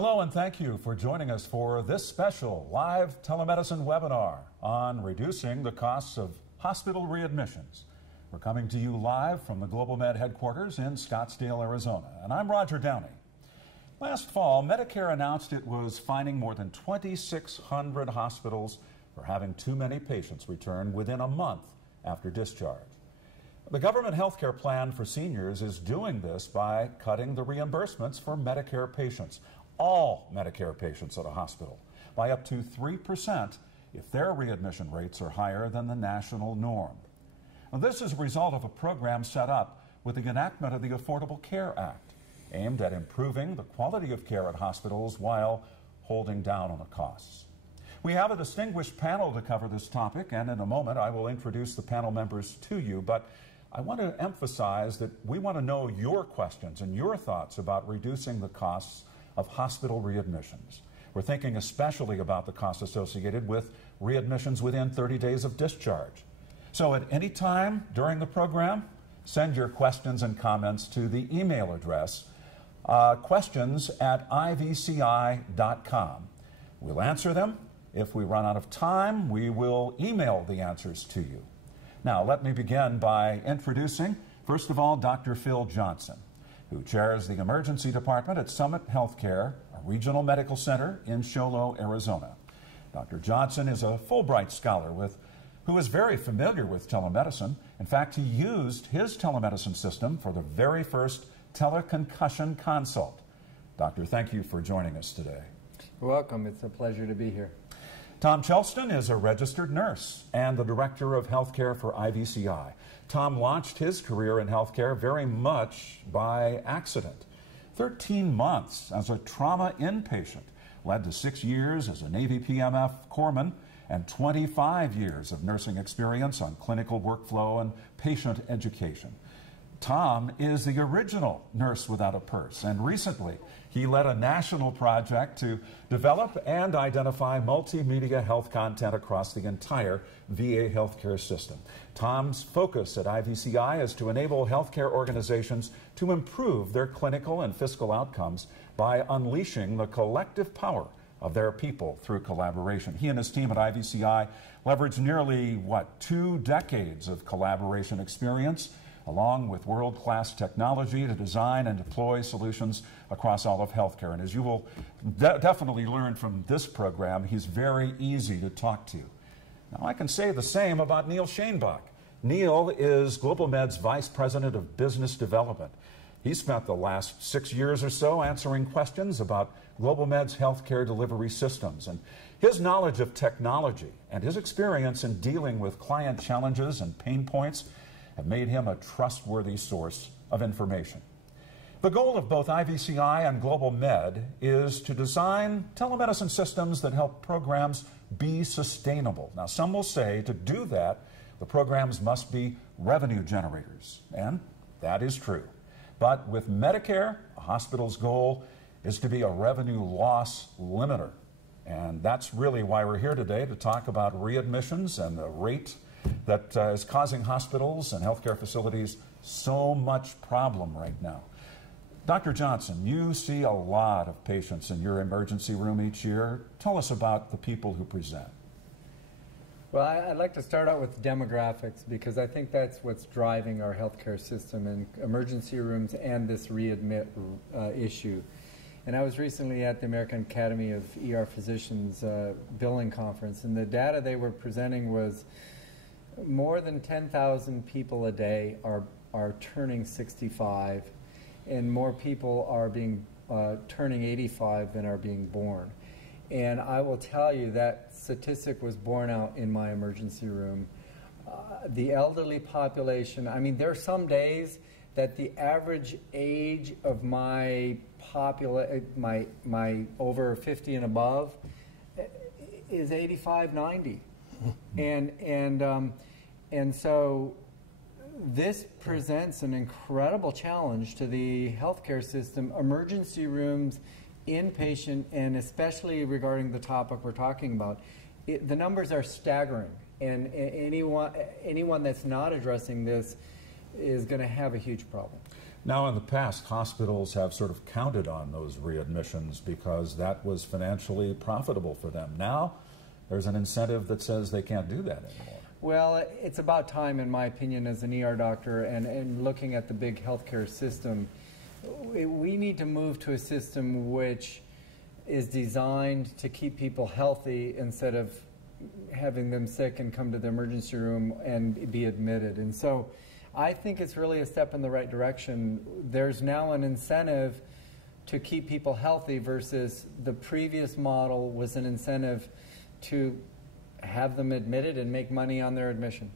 Hello and thank you for joining us for this special live telemedicine webinar on reducing the costs of hospital readmissions. We're coming to you live from the GlobalMed headquarters in Scottsdale, Arizona, and I'm Roger Downey. Last fall, Medicare announced it was fining more than 2,600 hospitals for having too many patients return within a month after discharge. The government health care plan for seniors is doing this by cutting the reimbursements for Medicare patients, all Medicare patients at a hospital, by up to 3% if their readmission rates are higher than the national norm. Now, this is a result of a program set up with the enactment of the Affordable Care Act, aimed at improving the quality of care at hospitals while holding down on the costs. We have a distinguished panel to cover this topic, and in a moment I will introduce the panel members to you, but I want to emphasize that we want to know your questions and your thoughts about reducing the costs of hospital readmissions. We're thinking especially about the costs associated with readmissions within 30 days of discharge. So at any time during the program, send your questions and comments to the email address questions@ivci.com. We'll answer them. If we run out of time, we will email the answers to you. Now, let me begin by introducing, first of all, Dr. Phil Johnson, who chairs the emergency department at Summit Healthcare, a regional medical center in Show Low, Arizona. Dr. Johnson is a Fulbright scholar who is very familiar with telemedicine. In fact, he used his telemedicine system for the very first teleconcussion consult. Doctor, thank you for joining us today. You're welcome. It's a pleasure to be here. Tom Chelston is a registered nurse and the director of healthcare for IVCi. Tom launched his career in healthcare very much by accident. 13 months as a trauma inpatient led to 6 years as a Navy PMF corpsman and 25 years of nursing experience on clinical workflow and patient education. Tom is the original Nurse Without a Purse, and recently he led a national project to develop and identify multimedia health content across the entire VA healthcare system. Tom's focus at IVCi is to enable healthcare organizations to improve their clinical and fiscal outcomes by unleashing the collective power of their people through collaboration. He and his team at IVCi leverage nearly, 2 decades of collaboration experience, along with world-class technology to design and deploy solutions across all of healthcare. And as you will definitely learn from this program, he's very easy to talk to. Now, I can say the same about Neal Schoenbach. Neal is GlobalMed's Vice President of Business Development. He spent the last 6 years or so answering questions about GlobalMed's healthcare delivery systems. And his knowledge of technology and his experience in dealing with client challenges and pain points have made him a trustworthy source of information. The goal of both IVCi and GlobalMed is to design telemedicine systems that help programs be sustainable. Now, some will say to do that, the programs must be revenue generators, and that is true. But with Medicare, a hospital's goal is to be a revenue loss limiter. And that's really why we're here today, to talk about readmissions and the rate that is causing hospitals and healthcare facilities so much problem right now. Dr. Johnson, you see a lot of patients in your emergency room each year. Tell us about the people who present. Well, I'd like to start out with demographics, because I think that's what's driving our healthcare system and emergency rooms and this readmit issue. And I was recently at the American Academy of ER Physicians billing conference, and the data they were presenting was more than 10,000 people a day are turning 65, and more people are turning 85 than are being born. And I will tell you that statistic was borne out in my emergency room. The elderly population, I mean, there are some days that the average age of my over 50 and above is 85, 90. And so this presents an incredible challenge to the healthcare system, emergency rooms, inpatient, and especially regarding the topic we're talking about. The numbers are staggering, and anyone that's not addressing this is going to have a huge problem. Now, in the past, hospitals have sort of counted on those readmissions because that was financially profitable for them. Now, there's an incentive that says they can't do that anymore. Well, it's about time, in my opinion, as an ER doctor and looking at the big healthcare system. We need to move to a system which is designed to keep people healthy instead of having them sick and come to the emergency room and be admitted. And so I think it's really a step in the right direction. There's now an incentive to keep people healthy versus the previous model was an incentive to have them admitted and make money on their admission.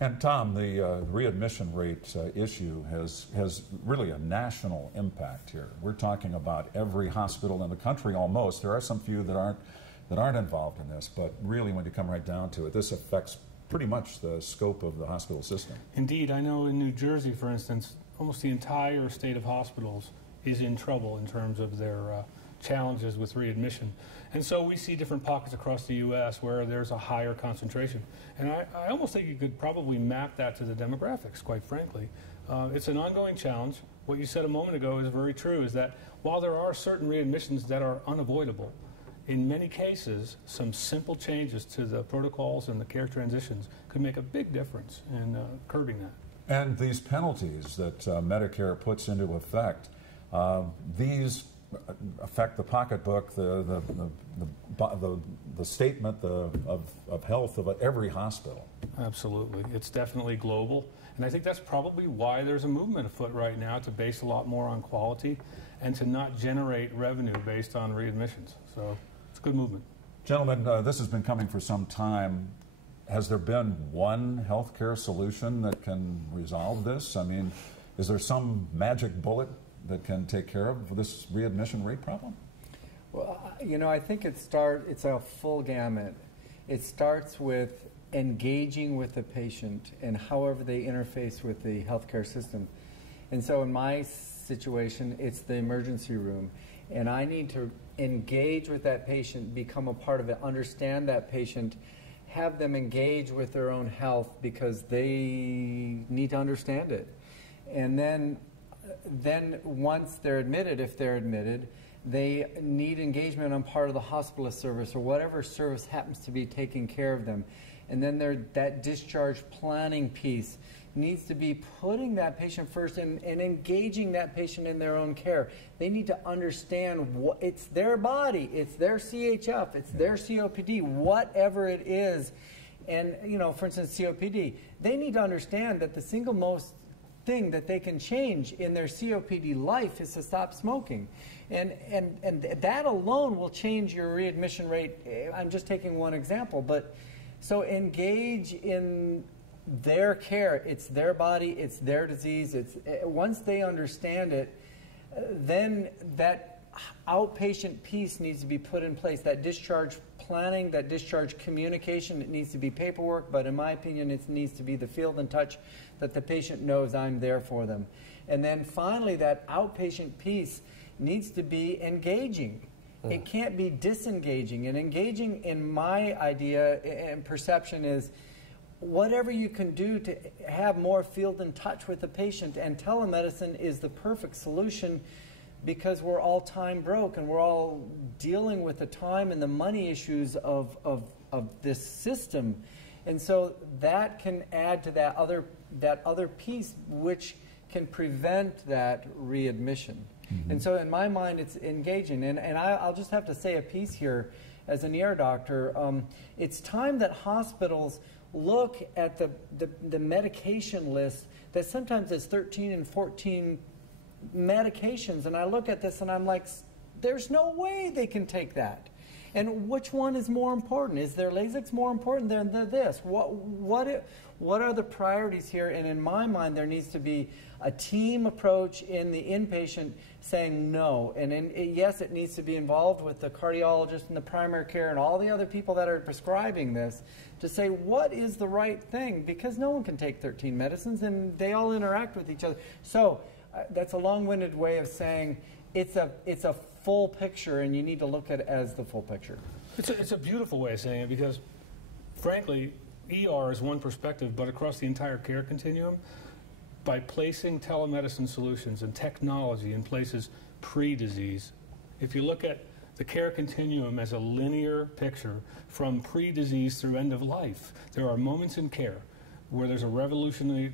And Tom, the readmission rate issue has really a national impact here. We're talking about every hospital in the country almost. There are some few that aren't involved in this, but really when you come right down to it, this affects pretty much the scope of the hospital system. Indeed. I know in New Jersey, for instance, almost the entire state of hospitals is in trouble in terms of their challenges with readmission. And so we see different pockets across the U.S. where there's a higher concentration. And I almost think you could probably map that to the demographics, quite frankly. It's an ongoing challenge. What you said a moment ago is very true, is that while there are certain readmissions that are unavoidable, in many cases, some simple changes to the protocols and the care transitions could make a big difference in curbing that. And these penalties that Medicare puts into effect, these affect the pocketbook, the statement of health of every hospital. Absolutely. It's definitely global. And I think that's probably why there's a movement afoot right now to base a lot more on quality and to not generate revenue based on readmissions. So it's a good movement. Gentlemen, this has been coming for some time. Has there been one healthcare solution that can resolve this? I mean, is there some magic bullet that can take care of this readmission rate problem? Well, you know, I think it's a full gamut. It starts with engaging with the patient and however they interface with the healthcare system. And so in my situation, it's the emergency room. And I need to engage with that patient, become a part of it, understand that patient, have them engage with their own health because they need to understand it. And then once they're admitted, if they're admitted, they need engagement on part of the hospitalist service or whatever service happens to be taking care of them. And then that discharge planning piece needs to be putting that patient first and engaging that patient in their own care. They need to understand it's their body, it's their CHF, it's their COPD, whatever it is. And, you know, for instance, COPD, they need to understand that the single most thing that they can change in their COPD life is to stop smoking. And that alone will change your readmission rate. I'm just taking one example, but so engage in their care. It's their body, it's their disease. Once they understand it, then that outpatient piece needs to be put in place. That discharge planning, that discharge communication, it needs to be paperwork, but in my opinion, it needs to be the field and touch that the patient knows I'm there for them. And then finally, that outpatient piece needs to be engaging. It can't be disengaging. And engaging, in my idea and perception, is whatever you can do to have more field and touch with the patient. And telemedicine is the perfect solution because we're all time broke and we're all dealing with the time and the money issues of this system. And so that can add to that other piece which can prevent that readmission. Mm-hmm. And so in my mind, it's engaging. And I'll just have to say a piece here as an ER doctor. It's time that hospitals look at the medication list that sometimes is 13 and 14 medications. And I look at this and I'm like, there's no way they can take that. And which one is more important? Is their Lasix more important than this? What are the priorities here? And in my mind, there needs to be a team approach in the inpatient saying no. And yes, it needs to be involved with the cardiologist and the primary care and all the other people that are prescribing this to say what is the right thing, because no one can take 13 medicines and they all interact with each other. So that's a long-winded way of saying it's a full picture, and you need to look at it as the full picture. It's a beautiful way of saying it because, frankly, ER is one perspective, but across the entire care continuum, by placing telemedicine solutions and technology in places pre-disease, if you look at the care continuum as a linear picture from pre-disease through end of life, there are moments in care where there's a revolutionary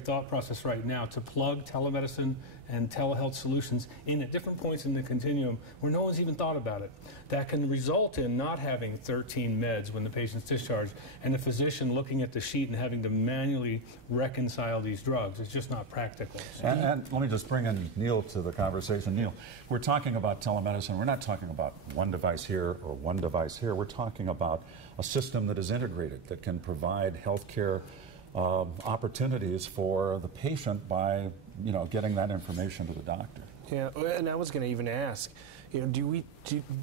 thought process right now to plug telemedicine and telehealth solutions in at different points in the continuum where no one's even thought about it. That can result in not having 13 meds when the patient's discharged and the physician looking at the sheet and having to manually reconcile these drugs. It's just not practical. And let me just bring in Neal to the conversation. Neal, we're talking about telemedicine. We're not talking about one device here or one device here. We're talking about a system that is integrated, that can provide healthcare opportunities for the patient by, getting that information to the doctor. Yeah, and I was going to even ask, do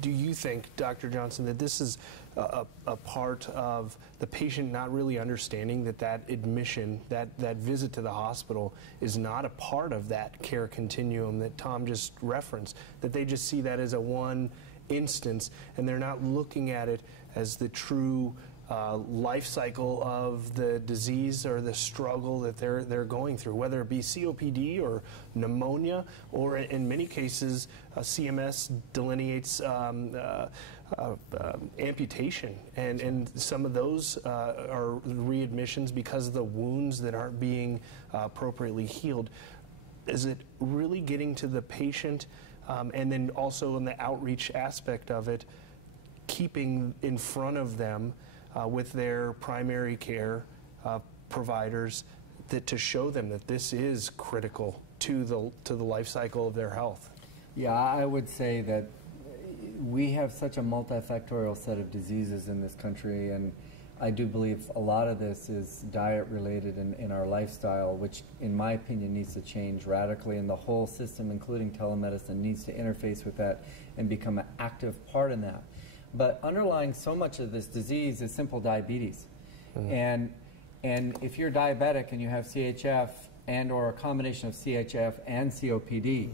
you think, Dr. Johnson, that this is a part of the patient not really understanding that admission, that visit to the hospital is not a part of that care continuum that Tom just referenced, that they just see that as a one instance and they're not looking at it as the true life cycle of the disease or the struggle that they're going through, whether it be COPD or pneumonia, or in many cases, CMS delineates amputation, and some of those are readmissions because of the wounds that aren't being appropriately healed. Is it really getting to the patient, and then also in the outreach aspect of it, keeping in front of them with their primary care providers to show them that this is critical to the life cycle of their health? Yeah, I would say that we have such a multifactorial set of diseases in this country, and I do believe a lot of this is diet related in our lifestyle, which in my opinion needs to change radically, and the whole system, including telemedicine, needs to interface with that and become an active part in that. But underlying so much of this disease is simple diabetes. And if you're diabetic and you have CHF and or a combination of CHF and COPD,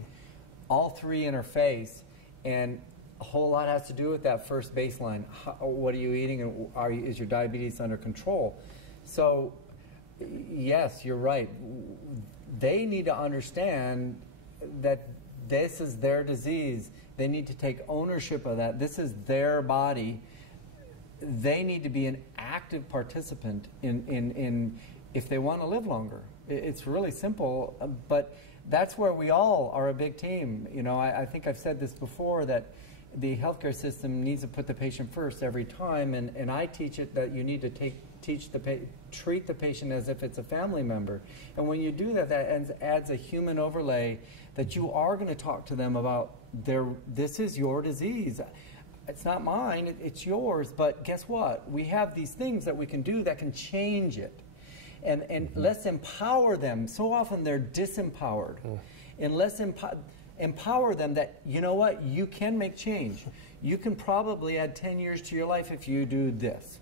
all three interface, and a whole lot has to do with that first baseline. What are you eating, and is your diabetes under control? So yes, you're right. They need to understand that this is their disease. They need to take ownership of that. This is their body. They need to be an active participant in if they want to live longer. It's really simple, but that's where we all are a big team. I think I've said this before, that the healthcare system needs to put the patient first every time, and I teach it that you need to treat the patient as if it's a family member. And when you do that, that adds a human overlay that you are going to talk to them about this is your disease. It's not mine, it's yours, but guess what? We have these things that we can do that can change it. And let's empower them. So often they're disempowered. And let's empower them that, you know what, you can make change. You can probably add 10 years to your life if you do this.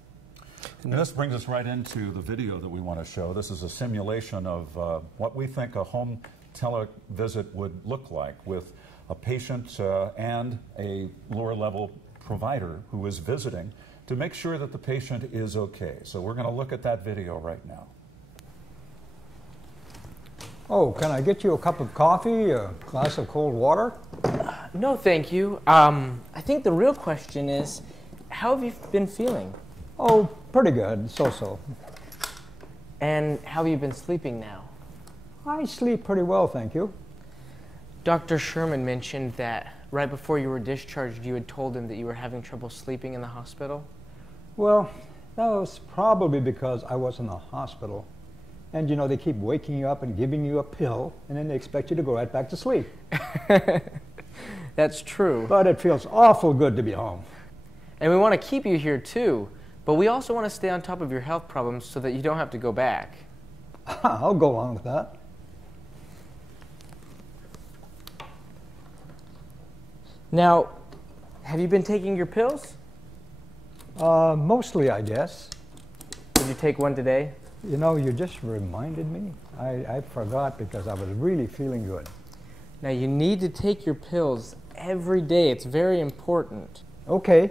And this brings us right into the video that we want to show. This is a simulation of what we think a home televisit would look like, with a patient and a lower level provider who is visiting to make sure that the patient is okay. So we're going to look at that video right now. Oh, can I get you a cup of coffee, a glass of cold water? No, thank you. I think the real question is, how have you been feeling? Oh, pretty good, so-so. And how have you been sleeping now? I sleep pretty well, thank you. Dr. Sherman mentioned that right before you were discharged, you had told him that you were having trouble sleeping in the hospital. Well, that was probably because I was in the hospital. And they keep waking you up and giving you a pill, and then they expect you to go right back to sleep. That's true. But it feels awful good to be home. And we want to keep you here too, but we also want to stay on top of your health problems so that you don't have to go back. I'll go along with that. Now, have you been taking your pills? Mostly, I guess. Did you take one today? You just reminded me. I forgot because I was really feeling good. Now, you need to take your pills every day. It's very important. Okay.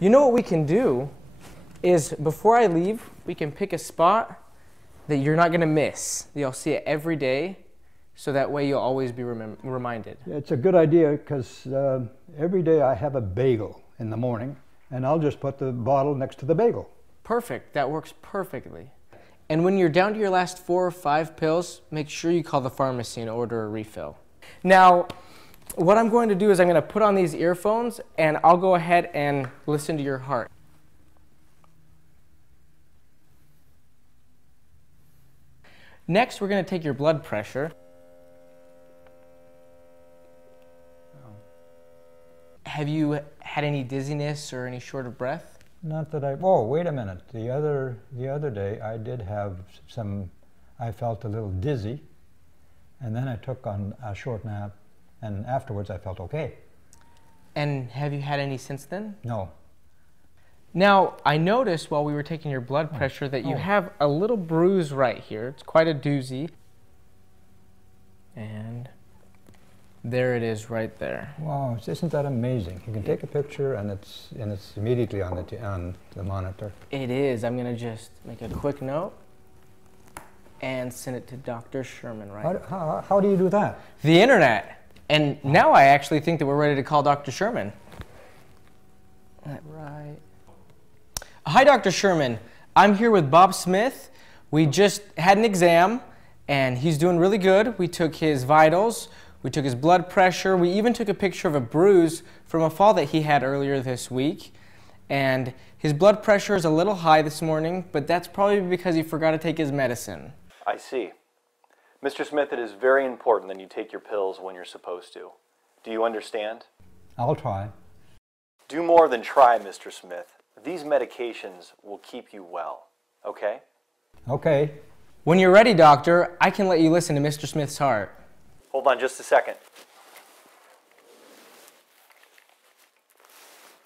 You know what we can do is, before I leave, we can pick a spot that you're not going to miss. You'll see it every day, so that way you'll always be reminded. Yeah, it's a good idea because every day I have a bagel in the morning, and I'll just put the bottle next to the bagel. Perfect. That works perfectly. And when you're down to your last 4 or 5 pills, make sure you call the pharmacy and order a refill. Now, what I'm going to do is I'm going to put on these earphones and I'll go ahead and listen to your heart. Next, we're going to take your blood pressure. Have you had any dizziness or any short of breath? Not that oh, wait a minute. The other day I did have I felt a little dizzy, and then I took on a short nap, and afterwards I felt okay. And have you had any since then? No. Now, I noticed while we were taking your blood pressure that you have a little bruise right here. It's quite a doozy. And there it is right there. Wow, isn't that amazing? You can take a picture and it's immediately on the monitor. It is. I'm going to just make a quick note and send it to Dr. Sherman, right? How do you do that? The internet. And now I actually think that we're ready to call Dr. Sherman. Right. Hi, Dr. Sherman. I'm here with Bob Smith. We just had an exam, and he's doing really good. We took his vitals. We took his blood pressure. We even took a picture of a bruise from a fall that he had earlier this week. And his blood pressure is a little high this morning, but that's probably because he forgot to take his medicine. I see. Mr. Smith, it is very important that you take your pills when you're supposed to. Do you understand? I'll try. Do more than try, Mr. Smith. These medications will keep you well, okay? Okay. When you're ready, doctor, I can let you listen to Mr. Smith's heart. Hold on just a second.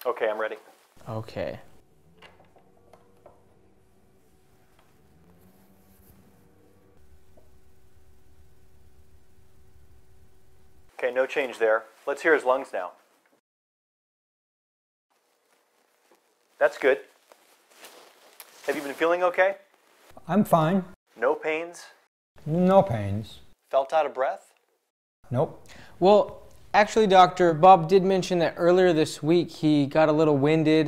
Okay, I'm ready. Okay. Okay, no change there. Let's hear his lungs now. That's good. Have you been feeling okay? I'm fine. No pains? No pains. Felt out of breath? Nope. Well, actually, Doctor, Bob did mention that earlier this week he got a little winded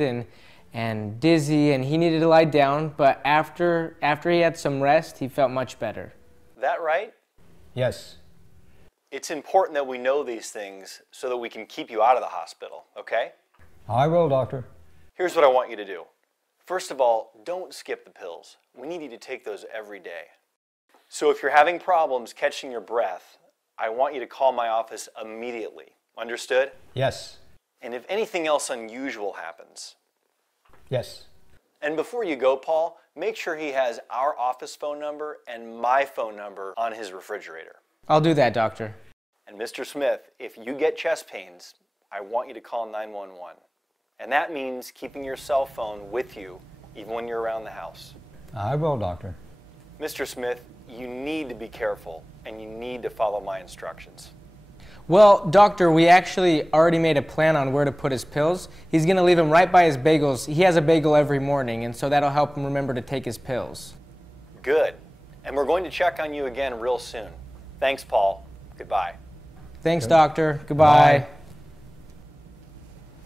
and dizzy and he needed to lie down, but after he had some rest, he felt much better. That right? Yes. It's important that we know these things so that we can keep you out of the hospital, okay? I will, doctor. Here's what I want you to do. First of all, don't skip the pills. We need you to take those every day. So if you're having problems catching your breath, I want you to call my office immediately. Understood? Yes. And if anything else unusual happens. Yes. And before you go, Paul, make sure he has our office phone number and my phone number on his refrigerator. I'll do that, Doctor. And Mr. Smith, if you get chest pains, I want you to call 911. And that means keeping your cell phone with you even when you're around the house. I will, doctor. Mr. Smith, you need to be careful and you need to follow my instructions. Well, Doctor, we actually already made a plan on where to put his pills. He's going to leave them right by his bagels. He has a bagel every morning, and so that'll help him remember to take his pills. Good. And we're going to check on you again real soon. Thanks, Paul. Goodbye. Thanks, Doctor. Goodbye.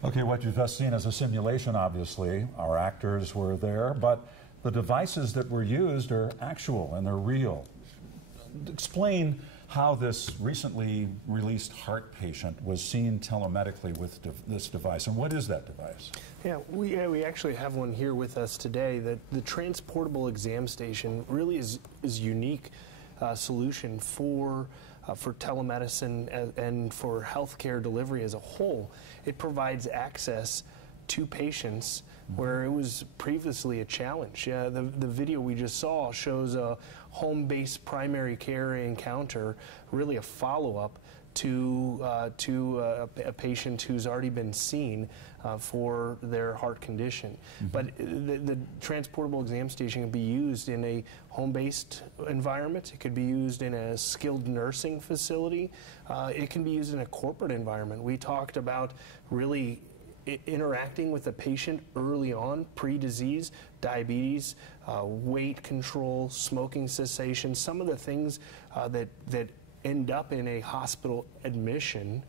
Bye. Okay, what you've just seen is a simulation, obviously. Our actors were there, but the devices that were used are actual and they're real. Explain how this recently released heart patient was seen telemedically with this device, and what is that device? Yeah, we actually have one here with us today. The transportable exam station really is unique solution for telemedicine and for healthcare delivery as a whole. It provides access to patients where it was previously a challenge. The video we just saw shows a home-based primary care encounter, really a follow-up to a patient who's already been seen for their heart condition. But the transportable exam station can be used in a home-based environment. It could be used in a skilled nursing facility. It can be used in a corporate environment. We talked about really interacting with the patient early on, pre-disease, diabetes, weight control, smoking cessation, some of the things that end up in a hospital admission,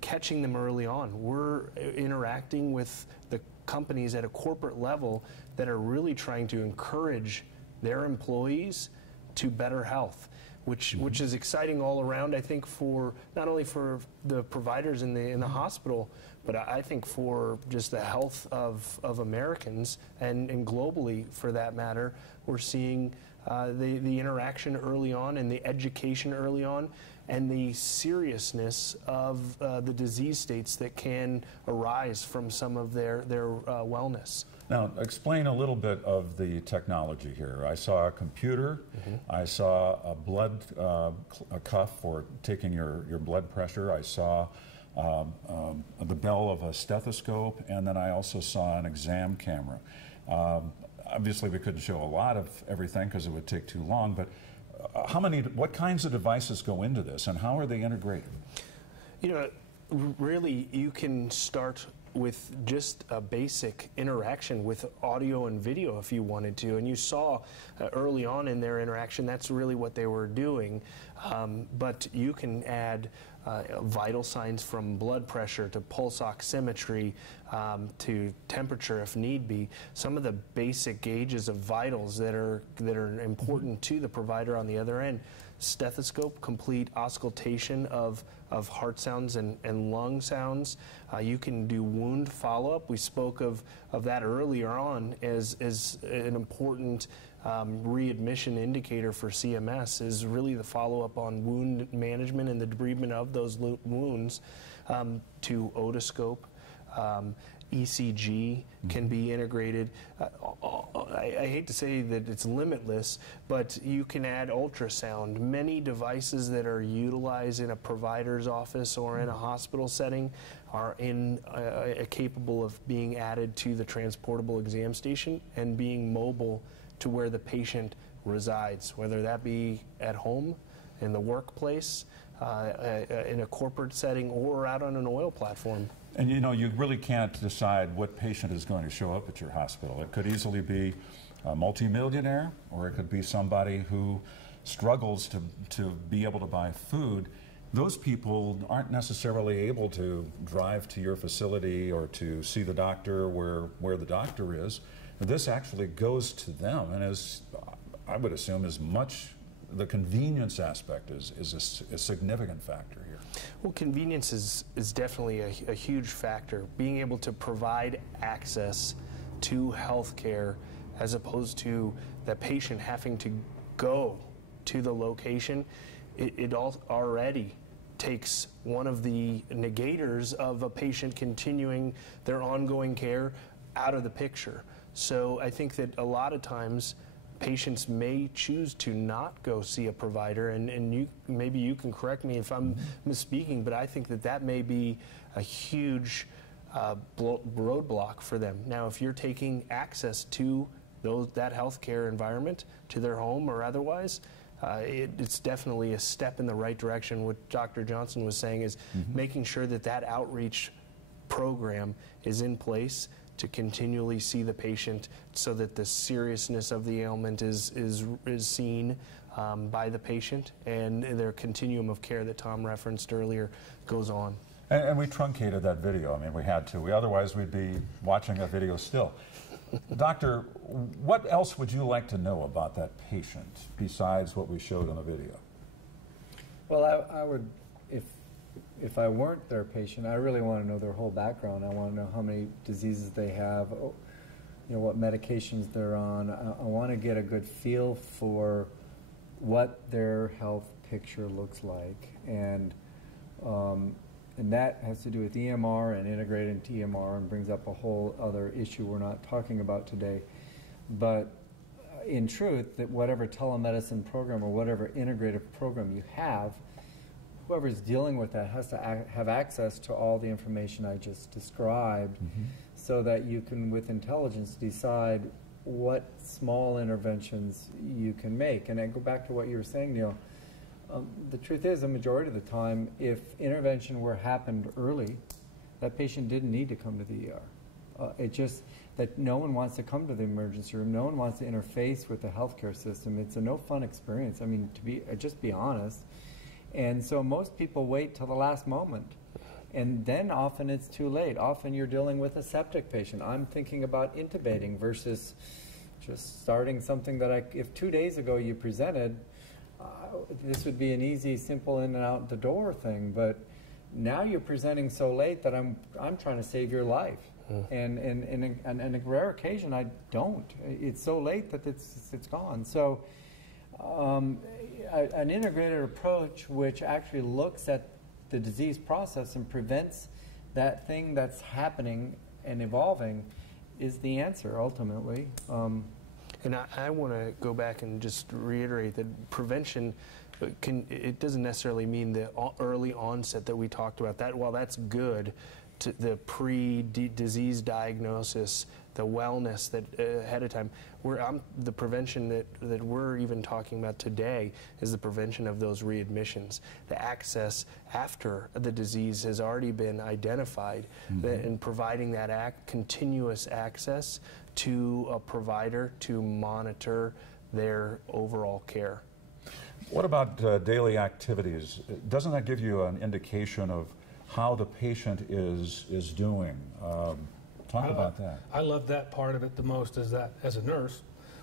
catching them early on. We're interacting with the companies at a corporate level that are really trying to encourage their employees to better health, which is exciting all around, I think, for not only for the providers in the hospital, but I think for just the health of Americans and globally, for that matter. We're seeing the interaction early on and the education early on and the seriousness of the disease states that can arise from some of their wellness. Now, explain a little bit of the technology here. I saw a computer, I saw a blood a cuff for taking your blood pressure, I saw the bell of a stethoscope, and then I also saw an exam camera. Obviously, we couldn't show a lot of everything because it would take too long, but what kinds of devices go into this, and how are they integrated? You know, really, you can start with just a basic interaction with audio and video if you wanted to. And you saw early on in their interaction, that's really what they were doing. But you can add vital signs from blood pressure to pulse oximetry to temperature if need be. Some of the basic gauges of vitals that are important to the provider on the other end. Stethoscope, complete auscultation of heart sounds and lung sounds. You can do wound follow-up. We spoke of that earlier on as an important readmission indicator for CMS, is really the follow-up on wound management and the debridement of those wounds, to otoscope. ECG can be integrated. I hate to say that it's limitless, but you can add ultrasound. Many devices that are utilized in a provider's office or in a hospital setting are capable of being added to the transportable exam station and being mobile to where the patient resides, whether that be at home, in the workplace, in a corporate setting, or out on an oil platform. And you know, you really can't decide what patient is going to show up at your hospital. It could easily be a multimillionaire, or it could be somebody who struggles to be able to buy food. Those people aren't necessarily able to drive to your facility or to see the doctor where the doctor is. This actually goes to them, and is, I would assume, as much the convenience aspect is a significant factor here. Well, convenience is definitely a huge factor. Being able to provide access to health care as opposed to the patient having to go to the location, it already takes one of the negators of a patient continuing their ongoing care out of the picture. So I think that a lot of times patients may choose to not go see a provider, and maybe you can correct me if I'm misspeaking, but I think that may be a huge roadblock for them. Now, if you're taking access to that healthcare environment, to their home or otherwise, it's definitely a step in the right direction. What Dr. Johnson was saying is making sure that outreach program is in place to continually see the patient so that the seriousness of the ailment is seen by the patient, and their continuum of care that Tom referenced earlier goes on. And we truncated that video. I mean, we had to. Otherwise, we'd be watching that video still. Doctor, what else would you like to know about that patient besides what we showed on the video? Well, I would, if I weren't their patient, I really want to know their whole background. I want to know how many diseases they have, what medications they're on. I want to get a good feel for what their health picture looks like, and that has to do with EMR and integrated into EMR, and brings up a whole other issue we're not talking about today. But in truth, that whatever telemedicine program or whatever integrative program you have, whoever's dealing with that has to have access to all the information I just described, so that you can, with intelligence, decide what small interventions you can make. And I go back to what you were saying, Neal. The truth is, the majority of the time, if intervention happened early, that patient didn't need to come to the ER. It just that no one wants to come to the emergency room. No one wants to interface with the healthcare system. It's a no fun experience. I mean, just be honest. And so most people wait till the last moment. And then often it's too late. Often you're dealing with a septic patient. I'm thinking about intubating versus just starting something that if 2 days ago you presented, this would be an easy, simple in and out the door thing. But now you're presenting so late that I'm trying to save your life. And a rare occasion I don't. It's so late that it's gone. So an integrated approach which actually looks at the disease process and prevents that thing that's happening and evolving is the answer ultimately. And I want to go back and just reiterate that prevention it doesn't necessarily mean the early onset that we talked about. That while that's good, to the pre-disease diagnosis, the wellness that ahead of time. The prevention that we're even talking about today is the prevention of those readmissions. The access after the disease has already been identified, and providing that continuous access to a provider to monitor their overall care. What about daily activities? Doesn't that give you an indication of how the patient is doing? Talk about that. I love that part of it the most, is that as a nurse,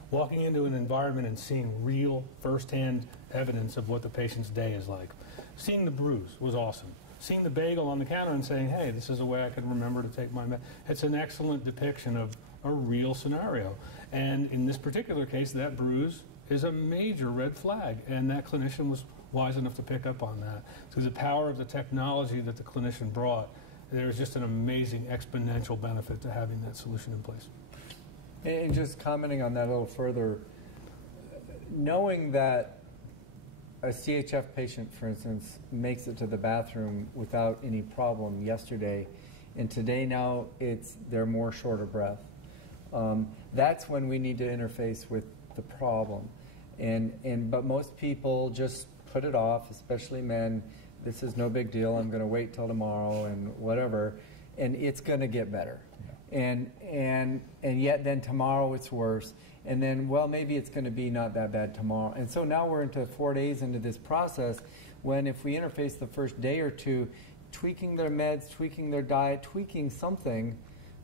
walking into an environment and seeing real firsthand evidence of what the patient's day is like. Seeing the bruise was awesome. Seeing the bagel on the counter and saying, hey, this is a way I can remember to take my med. It's an excellent depiction of a real scenario. And in this particular case, that bruise is a major red flag, and that clinician was wise enough to pick up on that. Through the power of the technology that the clinician brought, there's just an amazing exponential benefit to having that solution in place. And just commenting on that a little further, knowing that a CHF patient, for instance, makes it to the bathroom without any problem yesterday, and today now they're more short of breath. That's when we need to interface with the problem. But most people just put it off, especially men. This is no big deal. I'm going to wait till tomorrow and whatever, and it's going to get better. Yeah. And yet then tomorrow it's worse, and then well maybe it's going to be not that bad tomorrow. And so now we're into 4 days into this process, when if we interface the first day or two, tweaking their meds, tweaking their diet, tweaking something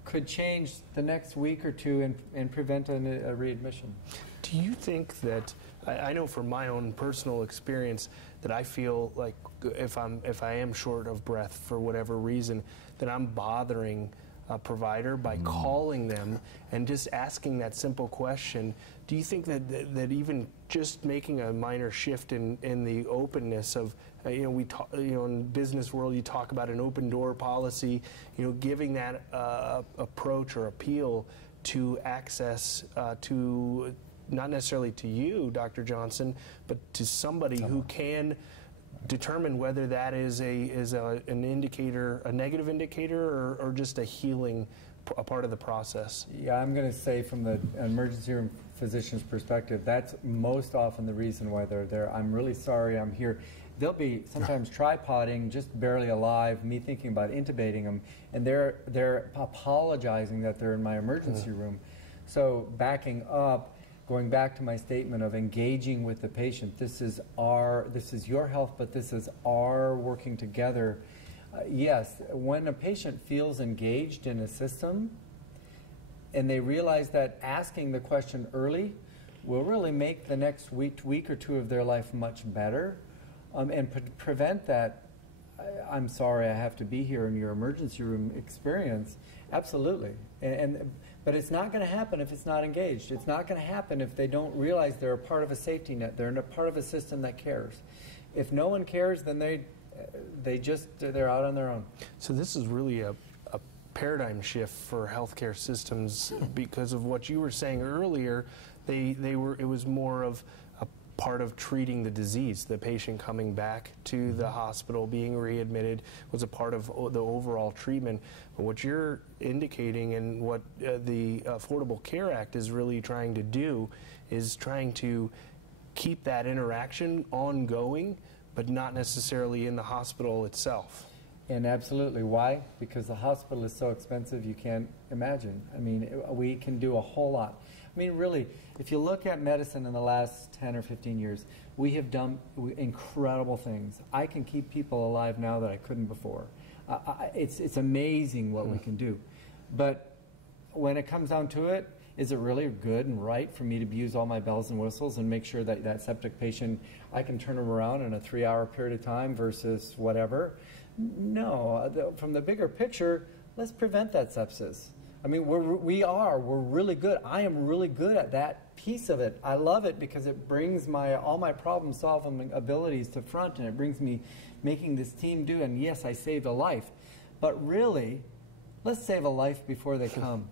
could change the next week or two and prevent a readmission. Do you think that, I know from my own personal experience, that I feel like if I am short of breath for whatever reason, that I'm bothering a provider by calling them and just asking that simple question. Do you think that even just making a minor shift in the openness of, we talk, in business world you talk about an open door policy, giving that approach or appeal to access to, not necessarily to you, Dr. Johnson, but to somebody who can determine whether that is an indicator, a negative indicator, or just a healing, a part of the process. Yeah, I'm going to say from the emergency room physician's perspective, that's most often the reason why they're there. I'm really sorry I'm here. They'll be sometimes tripoding, just barely alive, me thinking about intubating them, and they're apologizing that they're in my emergency room. So backing up, going back to my statement of engaging with the patient, this is your health, but this is our working together. Yes, when a patient feels engaged in a system and they realize that asking the question early will really make the next week or two of their life much better, and prevent that, I'm sorry I have to be here in your emergency room experience. Absolutely. But it's not going to happen if it's not engaged. It's not going to happen if they don't realize they're a part of a safety net. They're a part of a system that cares. If no one cares, then they're out on their own. So this is really a paradigm shift for healthcare systems because of what you were saying earlier. It was more of a part of treating the disease. The patient coming back to the hospital, being readmitted, was a part of the overall treatment. But what you're indicating and what the Affordable Care Act is really trying to do is trying to keep that interaction ongoing, but not necessarily in the hospital itself. And absolutely. Why? Because the hospital is so expensive you can't imagine. I mean, we can do a whole lot. I mean, really, if you look at medicine in the last 10 or 15 years, we have done incredible things. I can keep people alive now that I couldn't before. It's amazing what we can do. But when it comes down to it, is it really good and right for me to use all my bells and whistles and make sure that that septic patient, I can turn them around in a 3-hour period of time versus whatever? No. From the bigger picture, let's prevent that sepsis. I mean, we're really good. I am really good at that piece of it. I love it because it brings all my problem-solving abilities to front, and it brings me making this team do, and yes, I saved a life. But really, let's save a life before they come.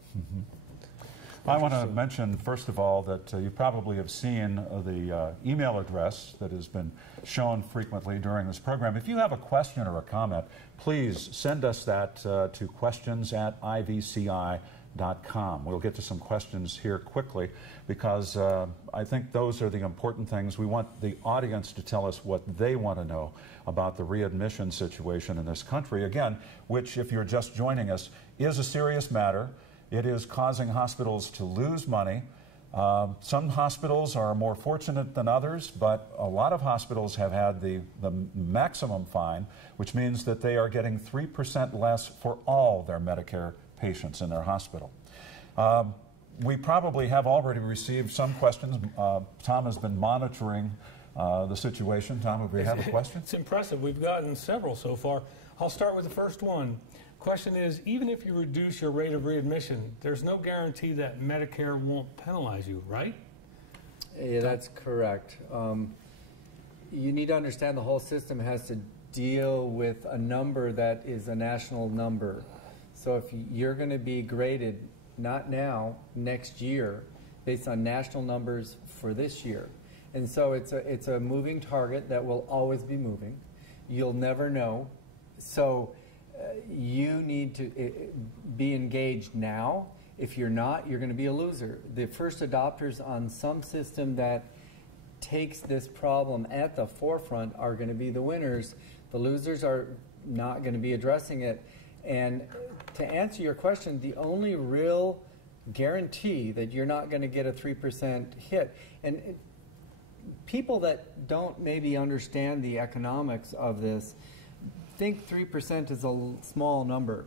I want to mention, first of all, that you probably have seen the email address that has been shown frequently during this program. If you have a question or a comment, please send us that to questions@ivci.com. We'll get to some questions here quickly because I think those are the important things. We want the audience to tell us what they want to know about the readmission situation in this country, again, which, if you're just joining us, is a serious matter. It is causing hospitals to lose money. Some hospitals are more fortunate than others, but a lot of hospitals have had the maximum fine, which means that they are getting 3% less for all their Medicare patients in their hospital. We probably have already received some questions. Tom has been monitoring the situation. Tom, do we have a question? It's impressive. We've gotten several so far. I'll start with the first one. Question is, even if you reduce your rate of readmission, there's no guarantee that Medicare won't penalize you, right? Yeah, that's correct. You need to understand the whole system has to deal with a number that is a national number. So if you're going to be graded, not now, next year, based on national numbers for this year. And so it's a moving target that will always be moving. You'll never know. So you need to be engaged now. If you're not, you're going to be a loser. The first adopters on some system that takes this problem at the forefront are going to be the winners. The losers are not going to be addressing it. And to answer your question, the only real guarantee that you're not going to get a 3% hit, and people that don't maybe understand the economics of this think 3% is a small number.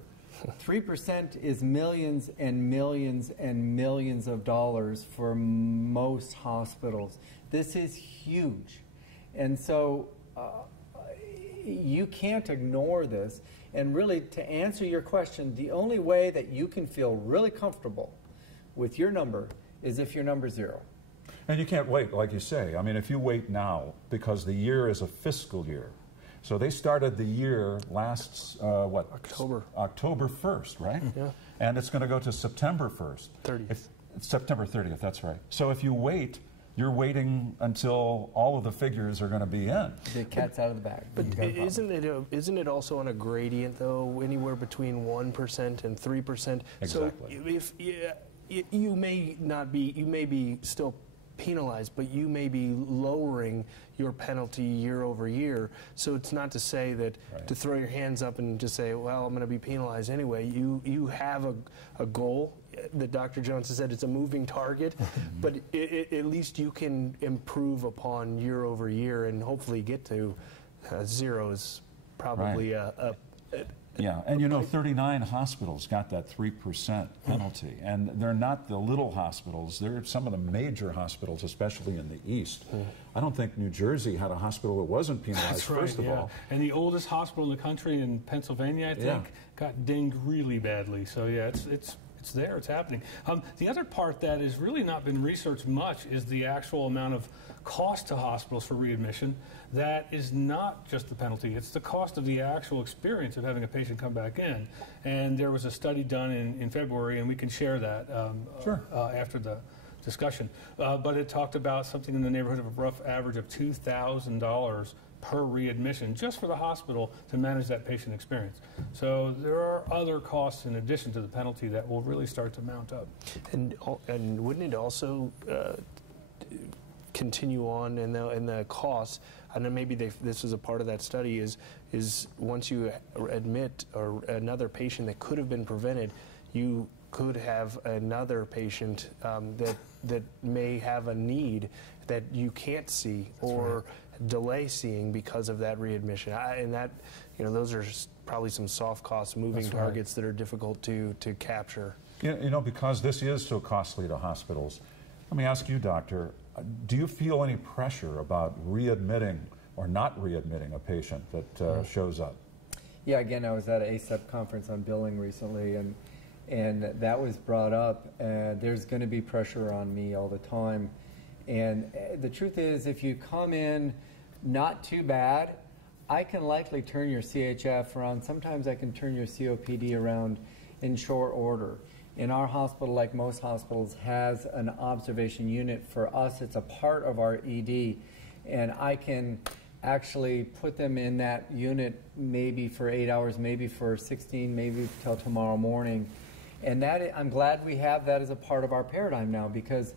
3% is millions and millions and millions of dollars for most hospitals. This is huge. And so you can't ignore this. And really, to answer your question, the only way that you can feel really comfortable with your number is if your number's 0. And you can't wait, like you say. I mean, if you wait now, because the year is a fiscal year. So they started the year last, October. October 1st, right? Yeah. And it's going to go to September 1st. 30th. September 30th, that's right. So if you wait, you're waiting until all of the figures are going to be in. The cat's out of the bag. But isn't it also on a gradient, though, anywhere between 1% and 3%? Exactly. So if you may be still penalized, but you may be lowering your penalty year over year. So it's not to say that to throw your hands up and just say, well, I'm going to be penalized anyway. You have a goal that Dr. Johnson said it's a moving target, but at least you can improve upon year over year and hopefully get to 0 is probably yeah, and you know, 39 hospitals got that 3% penalty, and they're not the little hospitals. They're some of the major hospitals, especially in the East. I don't think New Jersey had a hospital that wasn't penalized, first of all. And the oldest hospital in the country in Pennsylvania, I think, got dinged really badly. So, yeah, it's there, it's happening. The other part that has really not been researched much is the actual amount of cost to hospitals for readmission. That is not just the penalty, it's the cost of the actual experience of having a patient come back in. And there was a study done in February, and we can share that after the discussion. But it talked about something in the neighborhood of a rough average of $2,000 per readmission just for the hospital to manage that patient experience. So there are other costs in addition to the penalty that will really start to mount up. And wouldn't it also continue on in the costs. I know maybe this was a part of that study is once you admit or another patient that could have been prevented, you could have another patient that may have a need that you can't see or delay seeing because of that readmission. And that, those are probably some soft cost moving targets that are difficult to capture. Because this is so costly to hospitals, let me ask you, doctor, do you feel any pressure about readmitting or not readmitting a patient that shows up? Yeah, again, I was at an ACEP conference on billing recently, and that was brought up. There's going to be pressure on me all the time. And the truth is, if you come in not too bad, I can likely turn your CHF around. Sometimes I can turn your COPD around in short order. In our hospital, like most hospitals, has an observation unit. For us, it's a part of our ED. And I can actually put them in that unit maybe for 8 hours, maybe for 16, maybe till tomorrow morning. And that, I'm glad we have that as a part of our paradigm now, because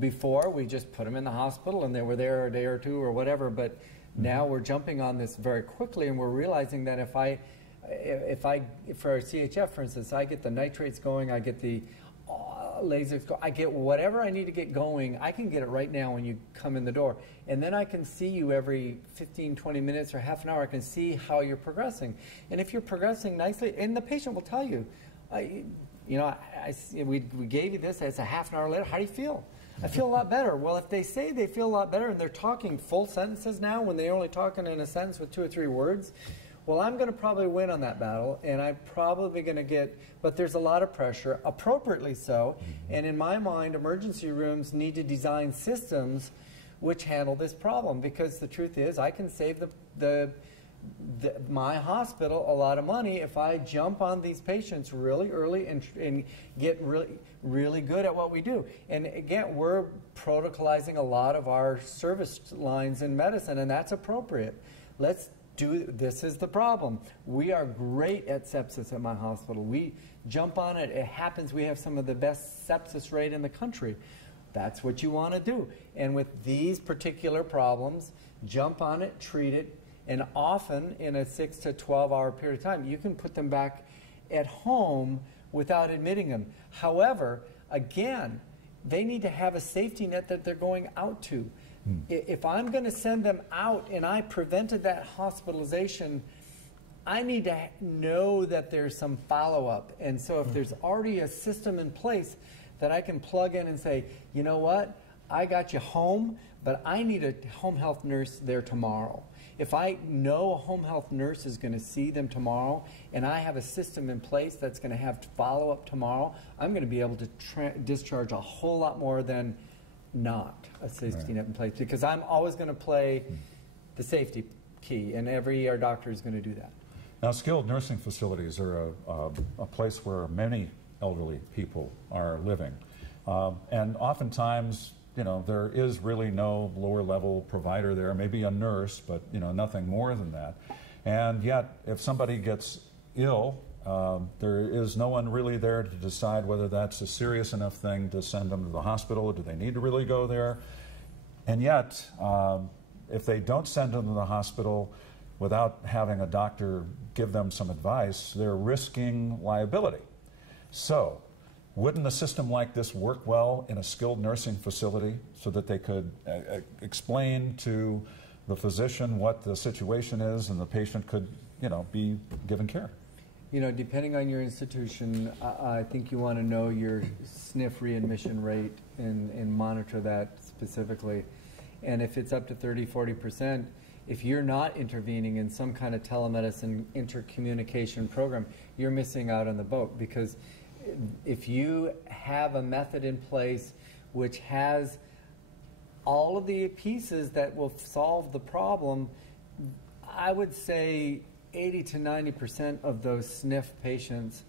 before we just put them in the hospital and they were there a day or two or whatever, but now we're jumping on this very quickly, and we're realizing that if I for our CHF, for instance, I get the nitrates going, I get the lasers going, I get whatever I need to get going, I can get it right now when you come in the door. And then I can see you every 15, 20 minutes or half an hour. I can see how you're progressing. And if you're progressing nicely, and the patient will tell you, we gave you this, it's a half an hour later, how do you feel? I feel a lot better. Well, if they say they feel a lot better and they're talking full sentences now when they're only talking in a sentence with 2 or 3 words, well, I'm going to probably win on that battle, and I'm probably going to get, but there's a lot of pressure, appropriately so, and in my mind, emergency rooms need to design systems which handle this problem, because the truth is, I can save my hospital a lot of money if I jump on these patients really early and get really good at what we do. And again, we're protocolizing a lot of our service lines in medicine, and that's appropriate. This is the problem. We are great at sepsis at my hospital. We jump on it. It happens. We have some of the best sepsis rate in the country. That's what you want to do. And with these particular problems, jump on it, treat it, and often in a 6 to 12 hour period of time, you can put them back at home without admitting them. However, again, they need to have a safety net that they're going out to. If I'm going to send them out and I prevented that hospitalization, I need to know that there's some follow-up. And so if there's already a system in place that I can plug in and say, you know what, I got you home, but I need a home health nurse there tomorrow. If I know a home health nurse is going to see them tomorrow and I have a system in place that's going to have follow-up tomorrow, I'm going to be able to discharge a whole lot more than not a safety net in place, because I'm always going to play the safety key, and our doctor is going to do that. Now, skilled nursing facilities are a place where many elderly people are living, and oftentimes, there is really no lower-level provider there, maybe a nurse, but nothing more than that. And yet, if somebody gets ill, there is no one really there to decide whether that's a serious enough thing to send them to the hospital, or do they need to really go there? And yet, if they don't send them to the hospital without having a doctor give them some advice, they're risking liability. So, wouldn't a system like this work well in a skilled nursing facility so that they could explain to the physician what the situation is and the patient could, be given care? Depending on your institution, I think you want to know your SNF readmission rate and monitor that specifically. And if it's up to 30–40%, if you're not intervening in some kind of telemedicine intercommunication program, you're missing out on the boat, because if you have a method in place which has all of the pieces that will solve the problem, I would say 80 to 90% of those SNF patients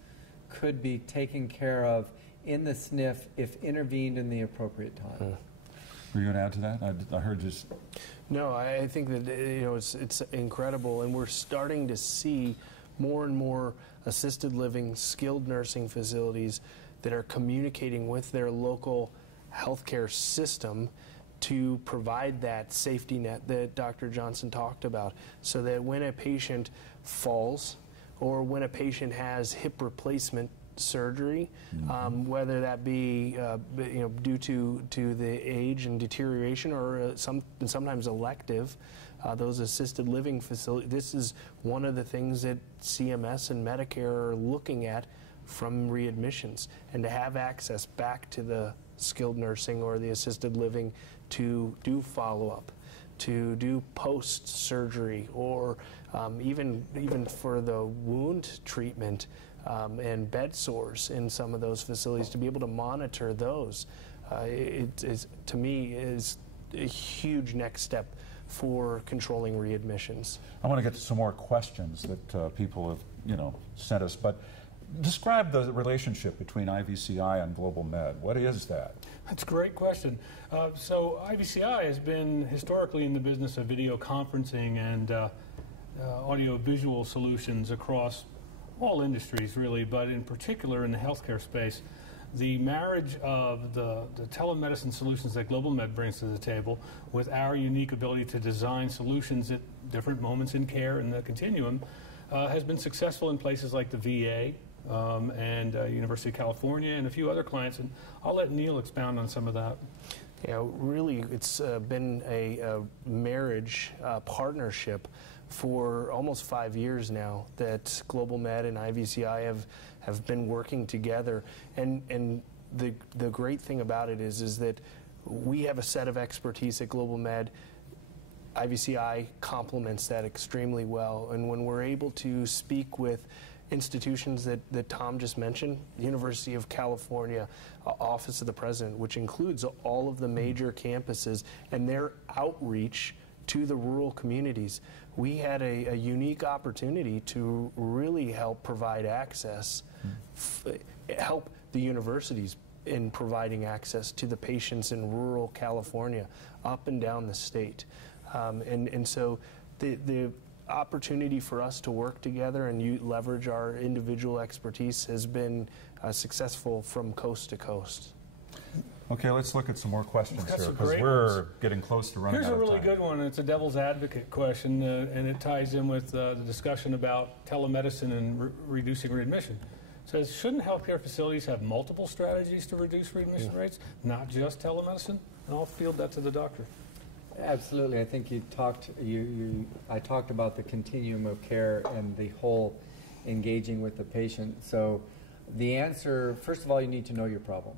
could be taken care of in the SNF if intervened in the appropriate time. Were you going to add to that? I heard just... No, I think that it's incredible, and we're starting to see more and more assisted living, skilled nursing facilities that are communicating with their local healthcare system to provide that safety net that Dr. Johnson talked about, so that when a patient falls or when a patient has hip replacement surgery, whether that be due to the age and deterioration or sometimes elective, those assisted living facilities, this is one of the things that CMS and Medicare are looking at from readmissions, and to have access back to the skilled nursing or the assisted living to do follow-up, to do post-surgery, or even for the wound treatment and bed sores in some of those facilities, to be able to monitor those, to me, is a huge next step for controlling readmissions. I want to get to some more questions that people have, sent us, but describe the relationship between IVCi and GlobalMed. What is that? That's a great question. So IVCi has been historically in the business of video conferencing and audio-visual solutions across all industries, really, but in particular in the healthcare space. The marriage of the telemedicine solutions that GlobalMed brings to the table with our unique ability to design solutions at different moments in care in the continuum has been successful in places like the VA and University of California and a few other clients. And I'll let Neal expound on some of that. Yeah, really, it's been a marriage partnership for almost 5 years now that GlobalMed and IVCi have been working together. And the great thing about it is that we have a set of expertise at GlobalMed. IVCi complements that extremely well. And when we're able to speak with institutions that Tom just mentioned, the University of California, Office of the President, which includes all of the major campuses, and their outreach to the rural communities, we had a unique opportunity to really help provide access, help the universities in providing access to the patients in rural California, up and down the state. And so the opportunity for us to work together and leverage our individual expertise has been successful from coast to coast. Okay, let's look at some more questions here, because we're getting close to running out of time. Here's a really good one. It's a devil's advocate question, and it ties in with the discussion about telemedicine and reducing readmission. It says, shouldn't healthcare facilities have multiple strategies to reduce readmission rates, not just telemedicine? And I'll field that to the doctor. Absolutely. I think I talked about the continuum of care and the whole engaging with the patient. So the answer, first of all, you need to know your problem.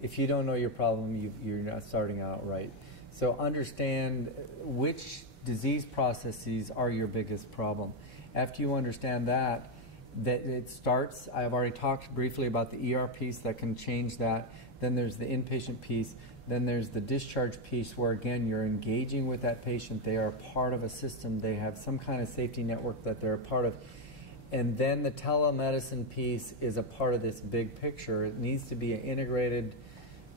If you don't know your problem, you're not starting out right. So understand which disease processes are your biggest problem. After you understand that it starts, I've already talked briefly about the ER piece that can change that. Then there's the inpatient piece. Then there's the discharge piece where, again, you're engaging with that patient. They are part of a system. They have some kind of safety network that they're a part of. And then the telemedicine piece is a part of this big picture. It needs to be an integrated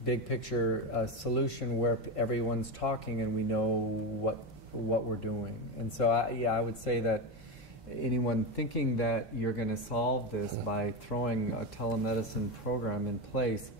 big picture solution where everyone's talking and we know what we're doing. And so, I would say that anyone thinking that you're going to solve this by throwing a telemedicine program in place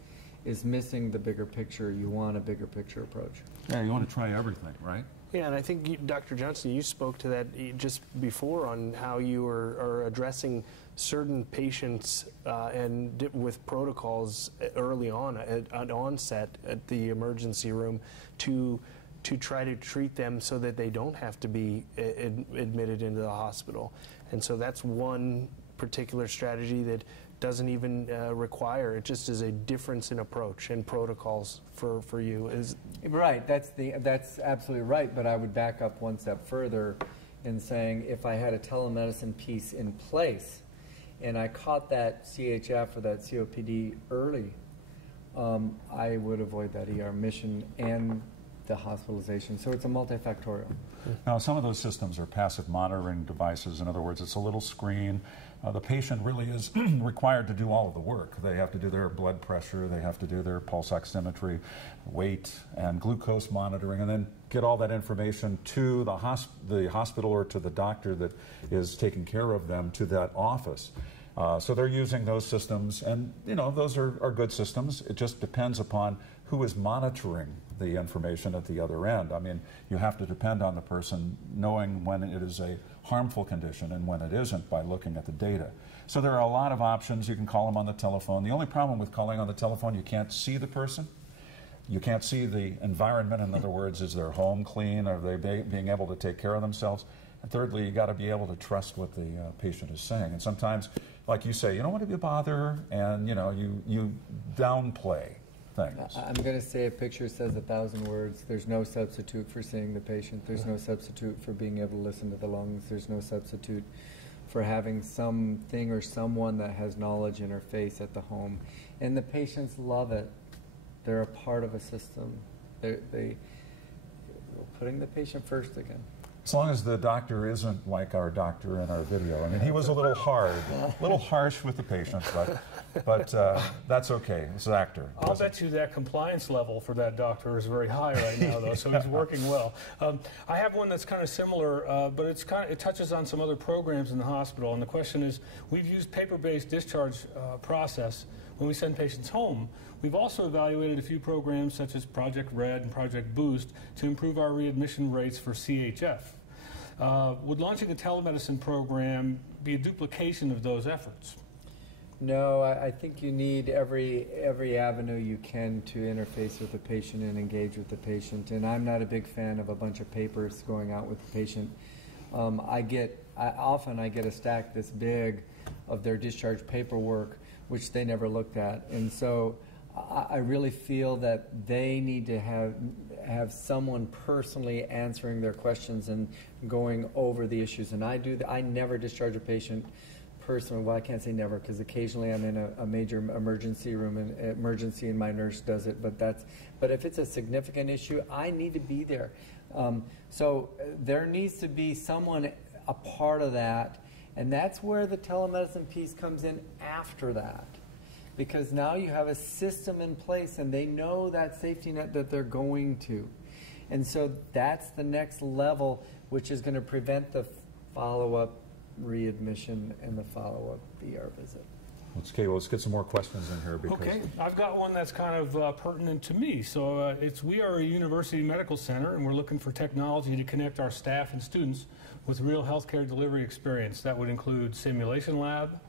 is missing the bigger picture. You want a bigger picture approach. Yeah, you want to try everything, right? Yeah, and I think, Dr. Johnson, you spoke to that just before on how you are addressing certain patients and with protocols early on at onset at the emergency room to try to treat them so that they don't have to be admitted into the hospital. And so that's one particular strategy that doesn't even require, it just is a difference in approach and protocols for you. Right, that's absolutely right, but I would back up one step further in saying if I had a telemedicine piece in place and I caught that CHF or that COPD early, I would avoid that ER admission and the hospitalization. So it's a multifactorial. Now, some of those systems are passive monitoring devices. In other words, it's a little screen. The patient really is required to do all of the work. They have to do their blood pressure, they have to do their pulse oximetry, weight, and glucose monitoring, and then get all that information to the hospital or to the doctor that is taking care of them, to that office. So they're using those systems, and those are good systems. It just depends upon who is monitoring the information at the other end. I mean, you have to depend on the person knowing when it is a harmful condition and when it isn't by looking at the data. So there are a lot of options. You can call them on the telephone. The only problem with calling on the telephone, you can't see the person. You can't see the environment. In other words, is their home clean? Are they being able to take care of themselves? And thirdly, you got to be able to trust what the patient is saying. And sometimes, like you say, you don't want to be a bother, and you downplay things. I'm going to say a picture says 1,000 words. There's no substitute for seeing the patient. There's no substitute for being able to listen to the lungs. There's no substitute for having something or someone that has knowledge interface at the home. And the patients love it. They're a part of a system. We're putting the patient first again. As long as the doctor isn't like our doctor in our video. I mean, he was a little harsh with the patient, but that's okay. It's an actor. I'll bet you that compliance level for that doctor is very high right now, though, so he's working well. I have one that's kind of similar, but it touches on some other programs in the hospital, and the question is, we've used paper-based discharge process when we send patients home. We've also evaluated a few programs such as Project Red and Project Boost to improve our readmission rates for CHF. Would launching a telemedicine program be a duplication of those efforts? No, I think you need every avenue you can to interface with the patient and engage with the patient. And I'm not a big fan of a bunch of papers going out with the patient. Often I get a stack this big of their discharge paperwork, which they never looked at. And so I really feel that they need to have someone personally answering their questions and going over the issues. And I never discharge a patient personally. Well, I can't say never, because occasionally I'm in a major emergency room and my nurse does it. But if it's a significant issue, I need to be there. So there needs to be someone a part of that, and that's where the telemedicine piece comes in after that. Because now you have a system in place and they know that safety net that they're going to. And so that's the next level, which is going to prevent the follow-up readmission and the follow-up ER visit. Okay, well, let's get some more questions in here. Because okay, I've got one that's kind of pertinent to me. So we are a university medical center, and we're looking for technology to connect our staff and students with real healthcare delivery experience. That would include simulation lab,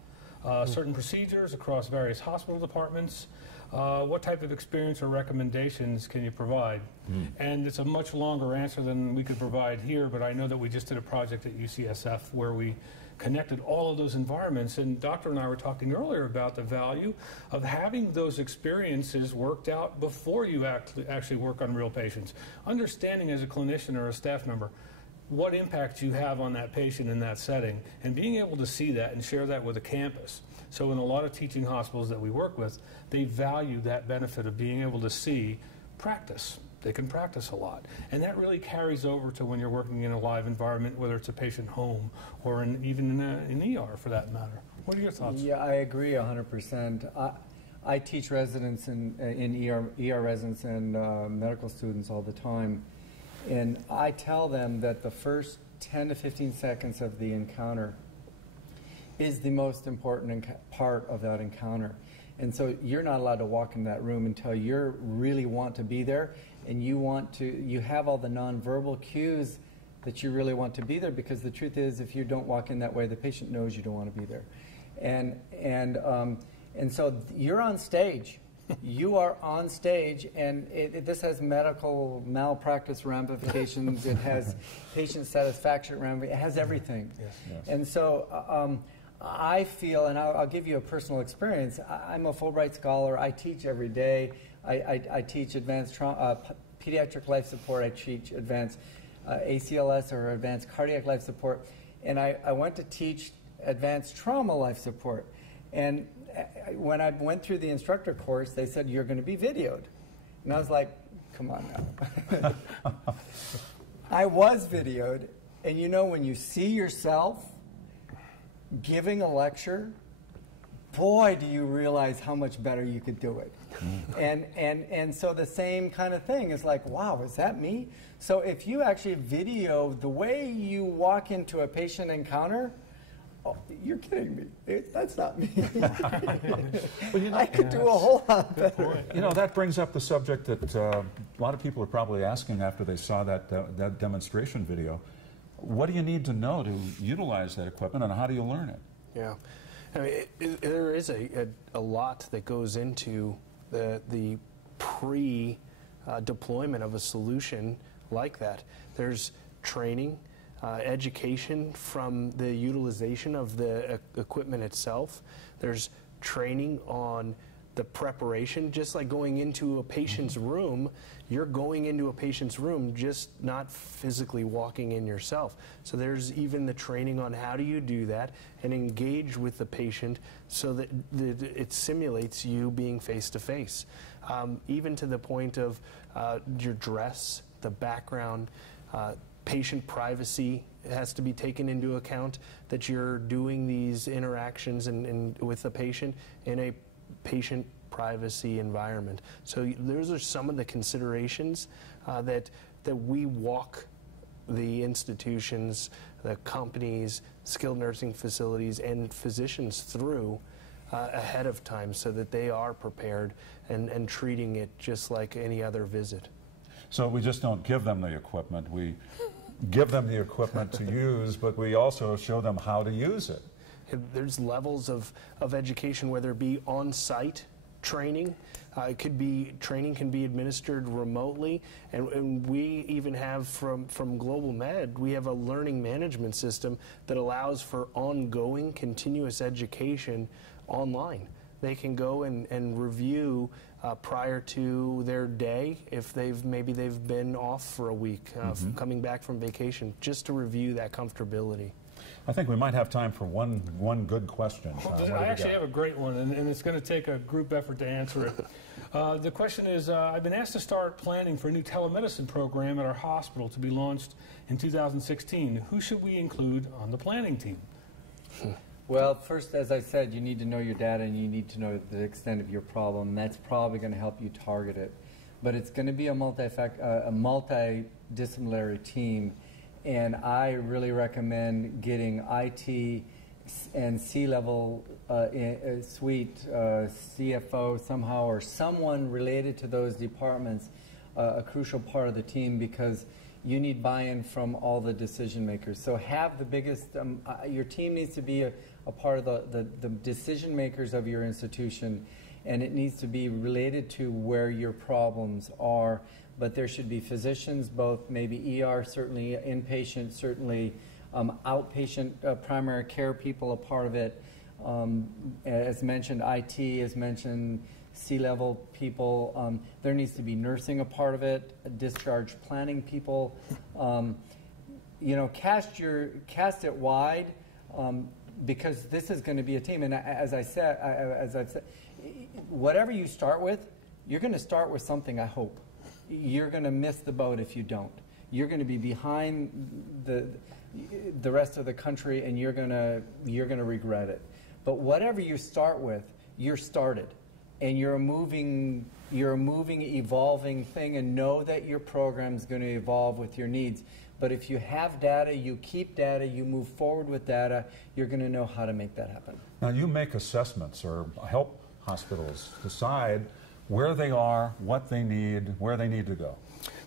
certain procedures across various hospital departments. What type of experience or recommendations can you provide? And it's a much longer answer than we could provide here, but I know that we just did a project at UCSF where we connected all of those environments, and Doctor and I were talking earlier about the value of having those experiences worked out before you actually work on real patients. Understanding as a clinician or a staff member what impact you have on that patient in that setting, and being able to see that and share that with a campus. So in a lot of teaching hospitals that we work with, they value that benefit of being able to see practice. They can practice a lot. And that really carries over to when you're working in a live environment, whether it's a patient home or even in ER for that matter. What are your thoughts? Yeah, I agree 100%. I teach residents in ER residents and medical students all the time. And I tell them that the first 10 to 15 seconds of the encounter is the most important part of that encounter. And so you're not allowed to walk in that room until you really want to be there, and you have all the nonverbal cues that you really want to be there, because the truth is, if you don't walk in that way, the patient knows you don't want to be there. And so you're on stage. You are on stage, and this has medical malpractice ramifications. It has patient satisfaction ramifications. It has everything. Yes. And so I feel, and I'll give you a personal experience. I'm a Fulbright scholar. I teach every day. I teach advanced pediatric life support. I teach advanced ACLS or advanced cardiac life support. And I went to teach advanced trauma life support. And when I went through the instructor course, they said, you're going to be videoed. And I was like, come on now. I was videoed. And you know, when you see yourself giving a lecture, boy, do you realize how much better you could do it. And so the same kind of thing is like, wow, is that me? So if you actually video the way you walk into a patient encounter, oh, you're kidding me. That's not me. Well, you know, I could do a whole lot better. You know, that brings up the subject that a lot of people are probably asking after they saw that demonstration video. What do you need to know to utilize that equipment, and how do you learn it? Yeah. I mean, there is a lot that goes into the pre-deployment of a solution like that. There's training, education from the utilization of the equipment itself. There's training on the preparation, just like going into a patient's room. You're going into a patient's room, just not physically walking in yourself. So there's even the training on how do you do that and engage with the patient so that it simulates you being face-to-face. Even to the point of your dress, the background, patient privacy has to be taken into account, that you're doing these interactions with the patient in a patient privacy environment. So those are some of the considerations that we walk the institutions, the companies, skilled nursing facilities, and physicians through ahead of time so that they are prepared and treating it just like any other visit. So we just don't give them the equipment. We give them the equipment to use, but we also show them how to use it. There's levels of education, whether it be on-site training. Training can be administered remotely, and we even have from GlobalMed, we have a learning management system that allows for ongoing continuous education online. They can go and review prior to their day if maybe they've been off for a week, coming back from vacation, just to review that comfortability. I think we might have time for one good question. I actually have a great one, and it's going to take a group effort to answer it. The question is, I've been asked to start planning for a new telemedicine program at our hospital to be launched in 2016. Who should we include on the planning team? Well, first, as I said, you need to know your data and you need to know the extent of your problem. That's probably going to help you target it. But it's going to be a multidisciplinary team, and I really recommend getting IT and C-level suite, CFO somehow, or someone related to those departments, a crucial part of the team, because you need buy-in from all the decision makers. So have the biggest, your team needs to be a part of the decision makers of your institution, and it needs to be related to where your problems are. But there should be physicians, both maybe ER, certainly inpatient, certainly outpatient primary care people a part of it. As mentioned, IT, as mentioned, C-level people. There needs to be nursing a part of it, discharge planning people. You know, cast it wide, because this is going to be a team. And as I've said, whatever you start with, you're going to start with something, I hope. You're going to miss the boat if you don't. You're going to be behind the rest of the country, and you're going to regret it. But whatever you start with, you're started. And you're a moving, evolving thing, and know that your program's going to evolve with your needs. But if you have data, you keep data, you move forward with data, you're going to know how to make that happen. Now, you make assessments or help hospitals decide where they are, what they need, where they need to go.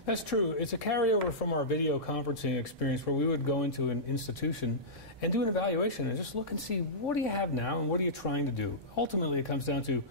That's true. It's a carryover from our video conferencing experience, where we would go into an institution and do an evaluation and just look and see, what do you have now and what are you trying to do? Ultimately, it comes down to,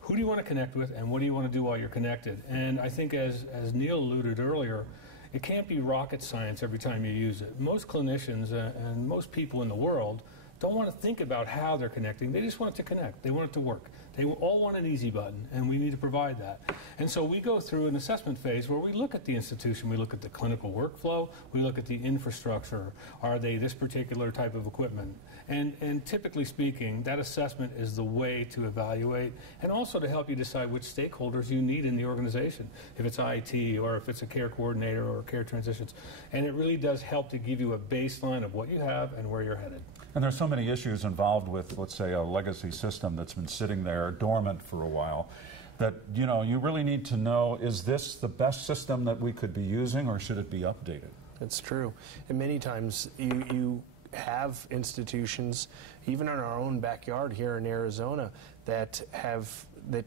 who do you want to connect with, and what do you want to do while you're connected? And I think, as Neal alluded earlier, it can't be rocket science every time you use it. Most clinicians and most people in the world don't want to think about how they're connecting. They just want it to connect. They want it to work. They all want an easy button, and we need to provide that. And so we go through an assessment phase where we look at the institution, we look at the clinical workflow, we look at the infrastructure. Are they this particular type of equipment? And typically speaking, that assessment is the way to evaluate, and also to help you decide which stakeholders you need in the organization, if it's IT or if it's a care coordinator or care transitions. And it really does help to give you a baseline of what you have and where you're headed. And there's so many issues involved with, let's say, a legacy system that's been sitting there dormant for a while, that, you know, you really need to know, is this the best system that we could be using, or should it be updated? That's true. And many times you have institutions, even in our own backyard here in Arizona, that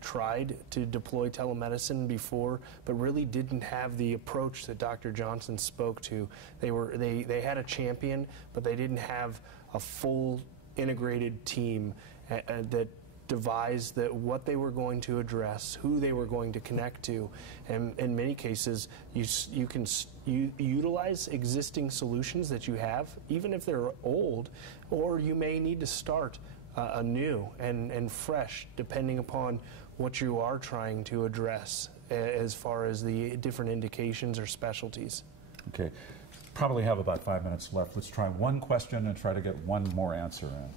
tried to deploy telemedicine before, but really didn't have the approach that Dr. Johnson spoke to. They had a champion, but they didn't have a full integrated team that devised what they were going to address, who they were going to connect to, and in many cases, you can utilize existing solutions that you have, even if they're old, or you may need to start anew and fresh, depending upon what you are trying to address as far as the different indications or specialties. Okay, probably have about 5 minutes left. Let's try one question and try to get one more answer in.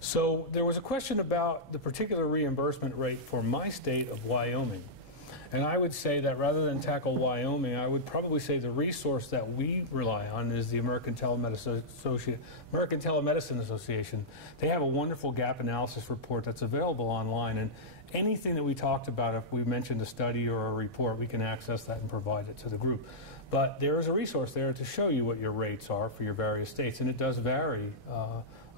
So there was a question about the particular reimbursement rate for my state of Wyoming. And I would say that rather than tackle Wyoming, I would probably say the resource that we rely on is the American Telemedicine Association. They have a wonderful gap analysis report that's available online. And anything that we talked about, if we mentioned a study or a report, we can access that and provide it to the group. But there is a resource there to show you what your rates are for your various states. And it does vary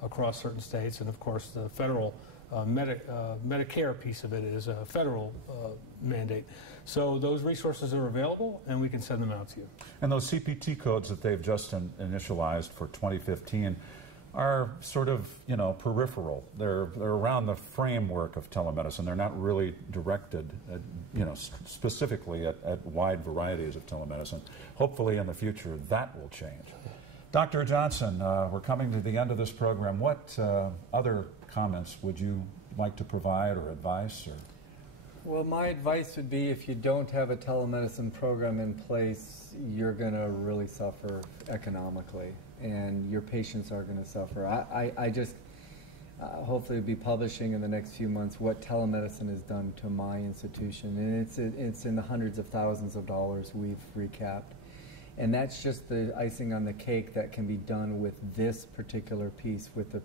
across certain states, and of course the federal Medicare piece of it is a federal mandate. So those resources are available, and we can send them out to you. And those CPT codes that they've just initialized for 2015 are sort of, peripheral. They're around the framework of telemedicine. They're not really directed at, specifically at wide varieties of telemedicine. Hopefully in the future that will change. Dr. Johnson, we're coming to the end of this program. What other comments would you like to provide or advice? Well, my advice would be if you don't have a telemedicine program in place, you're going to really suffer economically, and your patients are going to suffer. I just hopefully be publishing in the next few months what telemedicine has done to my institution, and it's in the hundreds of thousands of dollars we've recapped. And that's just the icing on the cake that can be done with this particular piece, with the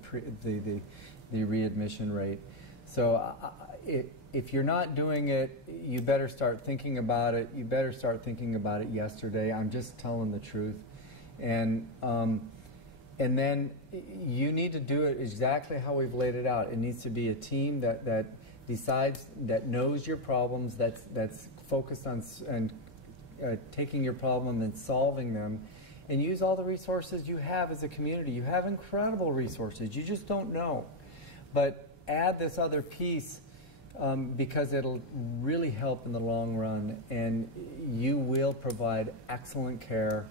readmission rate. So if you're not doing it, you better start thinking about it. You better start thinking about it yesterday. I'm just telling the truth. And then you need to do it exactly how we've laid it out. It needs to be a team that decides, that knows your problems, that's focused on taking your problem and solving them, and use all the resources you have as a community. You have incredible resources. You just don't know. But add this other piece because it'll really help in the long run, and you will provide excellent care,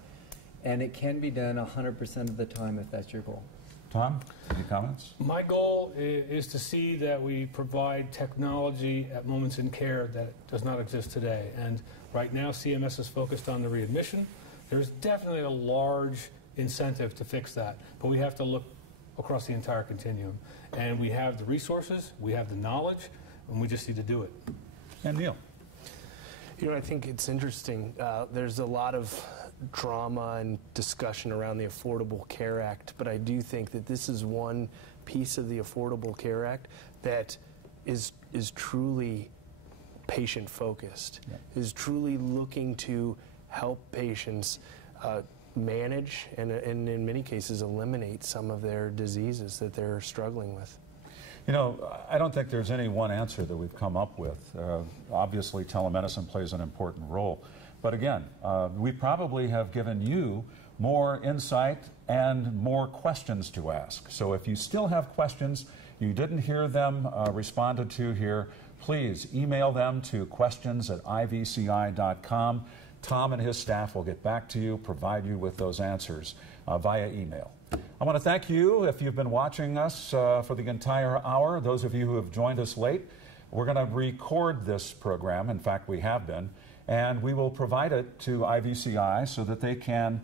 and it can be done 100% of the time if that's your goal. Tom, any comments? My goal is to see that we provide technology at moments in care that does not exist today. And right now, CMS is focused on the readmission. There's definitely a large incentive to fix that, but we have to look across the entire continuum. And we have the resources, we have the knowledge, and we just need to do it. And Neal? I think it's interesting. There's a lot of drama and discussion around the Affordable Care Act, but I do think that this is one piece of the Affordable Care Act that is truly patient-focused, is truly looking to help patients manage and in many cases eliminate some of their diseases that they're struggling with. I don't think there's any one answer that we've come up with. Obviously, telemedicine plays an important role. But again, we probably have given you more insight and more questions to ask. So if you still have questions, you didn't hear them responded to here, please email them to questions@ivci.com. Tom and his staff will get back to you, provide you with those answers via email. I want to thank you if you've been watching us for the entire hour. Those of you who have joined us late, we're going to record this program. In fact, we have been. And we will provide it to IVCi so that they can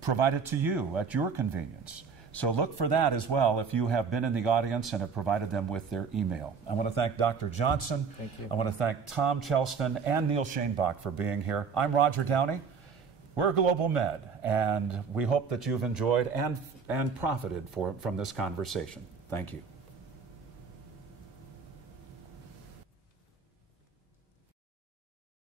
provide it to you at your convenience. So look for that as well if you have been in the audience and have provided them with their email. I want to thank Dr. Johnson. Thank you. I want to thank Tom Chelston and Neal Schoenbach for being here. I'm Roger Downey. We're GlobalMed, and we hope that you've enjoyed and profited from this conversation. Thank you.